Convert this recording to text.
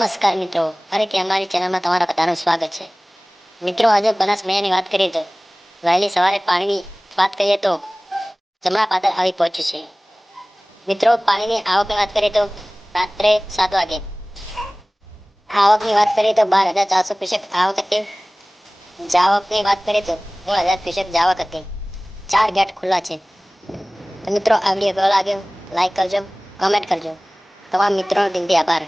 નમસ્કાર મિત્રો, ફરીથી અમારી ચેનલમાં તમારા બધાનું સ્વાગત છે. મિત્રો, આજે બનાસ મેળાની વાત કરીએ તો વહેલી સવારે પાણીની વાત કરીએ તો જમણા પાદર આવી પહોંચ્યું છે. મિત્રો, પાણીની આવકની વાત કરીએ તો રાત્રે 7 વાગે આવકની વાત કરીએ તો 12,400 ક્યુસેક આવક હતી. જાવકની વાત કરીએ તો 16,000 ક્યુસેક જાવક હતી. 4 ગેટ ખુલ્લા છે. તો મિત્રો, આ વિડીયો કેવો લાગ્યો લાઈક કરજો, કમેન્ટ કરજો. તમામ મિત્રોનો દિલથી આભાર.